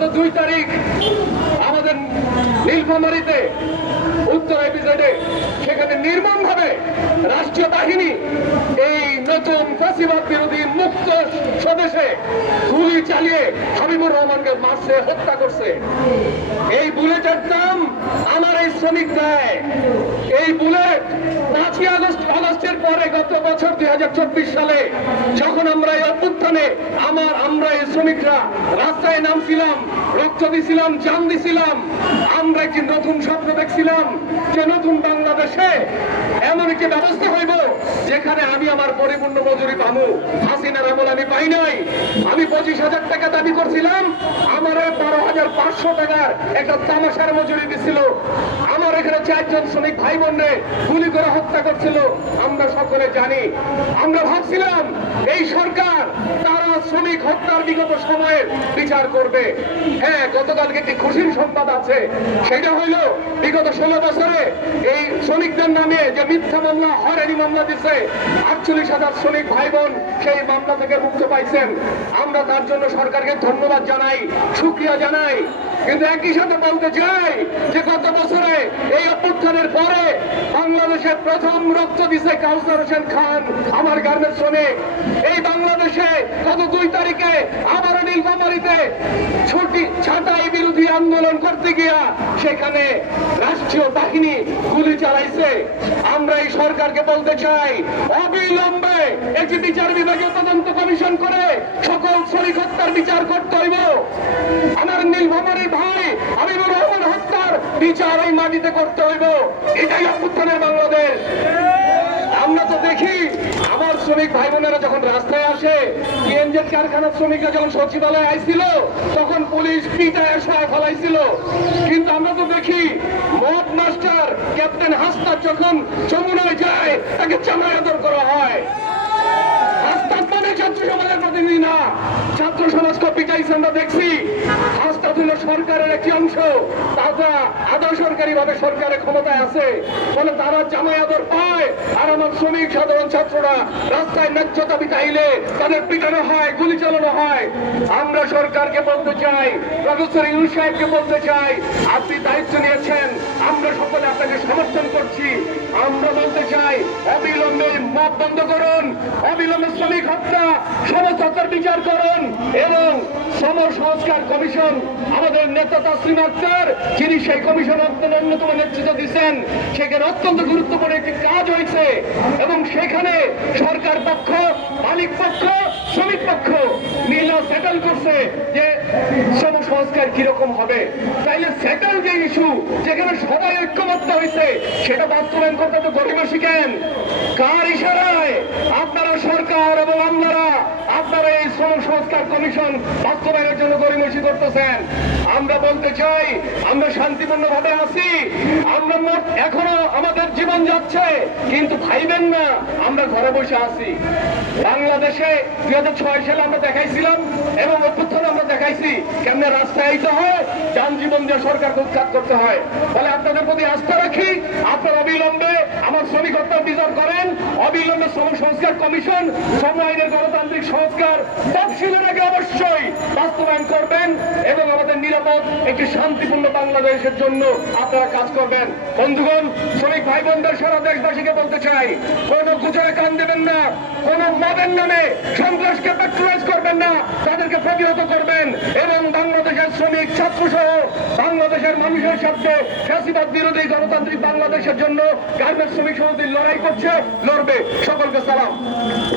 গত দুই তারিখ আমাদের নীলফামারীতে উত্তর এপিসোডে, সেখানে নির্মমভাবে রাষ্ট্রীয় বাহিনী এই নতুন ফাঁসিবাদ বিরোধী মুক্ত স্বদেশে গুলি চালিয়ে হাবিবুর রহমানকে মারছে, হত্যা করছে। এই বুলেটের দাম আমার এই শ্রমিক দেয়। এই বুলেট পাঁচই আগস্ট আগস্টের পরে, গত বছর দুই সালে যখন আমরা এই অভ্যুত্থানে আমার আমরা এই শ্রমিকরা রাস্তায় নামছিলাম, রক্ত দিছিলাম, জান দিছিলাম আমরা একটি নতুন স্বপ্ন দেখছিলাম যে নতুন বাংলাদেশে এমন একটি ব্যবস্থা হইব যেখানে আমি আমার পরিপূর্ণ মজুরি পাবো হাসিনার আমল আমি পাই নাই। আমি পঁচিশ হাজার টাকা দাবি করছিলাম, আমার বারো হাজার পাঁচশো টাকার একটা তামাশার মজুরি দিছিল। আমার এখানে চারজন শ্রমিক ভাই বোনরে গুলি করে হত্যা করছিল। আমরা সকলে জানি আমরা ভাবছিলাম এই সরকার তারা শ্রমিক হত্যার বিগত সময়ের বিচার করবে। হ্যাঁ গতকালকে একটি খুশির সংবাদ আছে। সেটা হইল, বিগত ষোলো বছরে এই শ্রমিকদের নামে যে মিথ্যা মামলা, হয়রানি মামলা দিচ্ছে আটচল্লিশ হাজার শ্রমিক ভাই বোন সেই মামলা থেকে মুক্ত পাইছেন। আমরা তার জন্য সরকারকে ধন্যবাদ জানাই, সুক্রিয়া জানাই। কিন্তু একই সাথে বলতে চাই যে গত বছরে এই অভ্যুত্থানের পরে বাংলাদেশের প্রথম রক্ত দিছে কাউসার হোসেন খান, আমার গার্মেন্টস শ্রমিক। এই বাংলাদেশে গত দুই তারিখে আবারও নীলফামারীতে ছুটি ছাঁটাই বিরোধী আন্দোলন করতে গিয়া সেখানে রাষ্ট্রীয় বাহিনী গুলি চালাইছে। আমরা এই সরকারকে বলতে চাই, অবিলম্বে একটি বিচার বিভাগীয় তদন্ত কমিশন করে সকল শ্রমিক হত্যার বিচার করতে হইব। আমার নীলফামারী ভাই হাবিবুর রহমান হত্যার বিচার এই মাটিতে করতে হইব। এটাই অভ্যুত্থানের বাংলাদেশ। আমরা তো দেখি আমার শ্রমিক ভাই বোনেরা যখন রাস্তায় আসে টিএনজেড কারখানার শ্রমিকরা যখন সচিবালয়ে আইছিল, তখন পুলিশ পিটায় সহায় ফেলাইছিল। কিন্তু আমরা তো দেখি মদ মাস্টার ক্যাপ্টেন হাসনাত যখন যমুনায় যায়, তাকে চামায়াদর করা হয়। হাসনাত মানে ছাত্র সমাজের প্রতিনিধি না পিটাইছে আমরা দেখছি। হাসনাত হলো সরকারের একটি অংশ। তারা আদৌ সরকারি ভাবে সরকারের ক্ষমতায় আছে ফলে তারা জামাই আদর পায়। আর আমার শ্রমিক সাধারণ ছাত্ররা রাস্তায় ন্যায্য দাবি চাইলে তাদের পিটানো হয়, গুলি চালানো হয়। আমরা সরকারকে বলতে চাই, প্রফেসর ইউন সাহেবকে বলতে চাই, আপনি দায়িত্ব নিয়েছেন, আমরা সকলে আপনাকে সমর্থন করছি। আমরা চাই অবিলম্বে মত বন্ধ করুন, অবিলম্বে শ্রমিক হত্যা, সমস্ত বিচার করুন এবং সম সংস্কার কমিশন আমাদের নেতা তাসলিম আক্তার, যিনি সেই কমিশন অন্যতম নেতৃত্ব দিচ্ছেন সেখানে অত্যন্ত গুরুত্বপূর্ণ একটি কাজ হয়েছে এবং সেখানে সরকার পক্ষ, মালিক পক্ষ, শ্রমিক পক্ষ মিলা সেটেল করছে যে সম সংস্কার কীরকম হবে। তাইলে সেটেল যে ইস্যু যেখানে সেটা বাস্তবায়ন করতে তো গরিমা শিখেন। কার ইশারায় আপনারা সরকার এবং আমলারা আপনারা এই শ্রম সংস্কার কমিশন বাস্তবায়নের জন্য গরিমসি করতেছেন? আমরা বলতে চাই, আমরা শান্তিপূর্ণ ভাবে আছি, আমরা এখনও আমাদের জীবন যাচ্ছে, কিন্তু ভাইবেন না, আমরা ঘরে বসে আছি। বাংলাদেশে দুই হাজার ছয় সালে আমরা দেখাইছিলাম এবং অভ্যুত্থানে আমরা দেখাইছি কেমনে রাস্তায় আইতে হয় যান জীবন দিয়ে সরকার উৎখাত করতে হয়। তাহলে আপনাদের প্রতি আস্থা রাখি, আপনার অবিলম্বে আমার শ্রমিক হত্যার বিচার করেন। অবিলম্বে শ্রম সংস্কার কমিশন, শ্রম আইনের গণতান্ত্রিক সংস্কার তফসিলের আগে অবশ্যই বাস্তবায়ন করবেন এবং আমাদের নিরাপদ, একটি শান্তিপূর্ণ বাংলাদেশের জন্য আপনারা কাজ করবেন। বন্ধুগণ, শ্রমিক ভাই বোনদের সারা দেশবাসীকে বলতে চাই, কোন গুজরে কান দেবেন না। কোন মদের নামে সন্ত্রাসকে পেট্রোলাইজ করবেন না, তাদেরকে প্রতিহত করবেন এবং বাংলাদেশের শ্রমিক ছাত্র সহ বাংলাদেশের মানুষের স্বার্থে ফ্যাসিবাদ বিরোধী গণতান্ত্রিক বাংলাদেশের জন্য গার্মেন্টস শ্রমিক সমিতির লড়াই করছে, লড়বে। সকলকে সালাম।